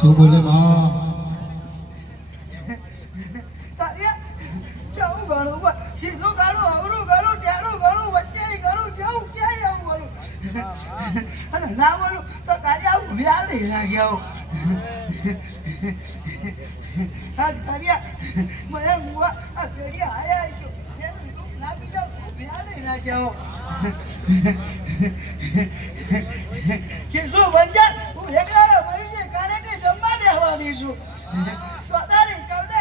શું બોલે માં સીધું ગાળું અવરું ગાળું ટેણું ગાળું વચ્ચે ગાળું જવું ક્યાંય આવું ગાળું અને ના બોલું તો તારે આવું વ્યાડે લાગ્યા આજ કર્યા મને મુવા આ ઘડિયા આયા છો ના બીજા વ્યાડે લાગ્યા કે શું બંજાર હું એકલા મળી કાલે કે જમવા દેવાની છું તો તારી ચૌદે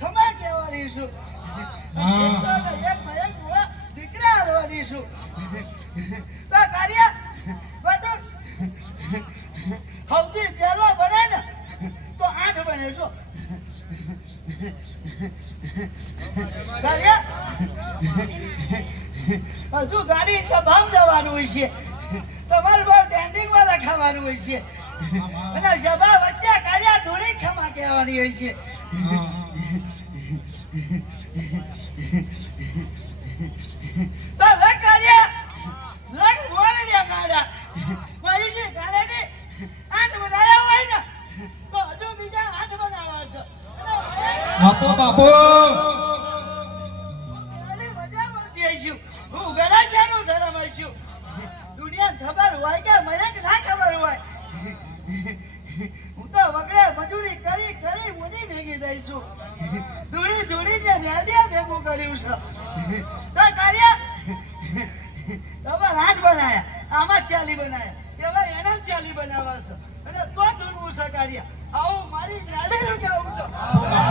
ખમા કહેવાની છું દીકરા હાલવાની છું તો કાર્ય સૌથી પહેલો બને ને તો 8 બને છો કાર્ય હજુ ગાડી સભામાં જવાનું હોય છે તમારે બહુ ટેન્ડિંગ માં લખાવાનું હોય છે અને સભા વચ્ચે કાર્ય ધૂળી ખમા કહેવાની હોય છે તો લગ કાર્ય લગ બોલે લે ગાડા મારી છે ગાડે ને 8 બનાવ્યા હોય ને તો હજુ બીજા 8 બનાવવા છે બાપુ બાપુ મજા મળતી છું હું ગરા શાનું ધર્મ છું દુનિયા ખબર હોય કે મને ના ખબર હોય હું તો વગડે મજૂરી કરી કરી મોટી ભેગી દઈ છું દૂરી દૂરીને વ્યાડિયા ભેગું કર્યું છે તો કાર્ય તમે 8 બનાયા આમાં 40 બનાયા કે ભાઈ એના 40 બનાવવા છે અને તો ધૂણવું છે કાર્ય આવું મારી વ્યાડીનું કેવું છે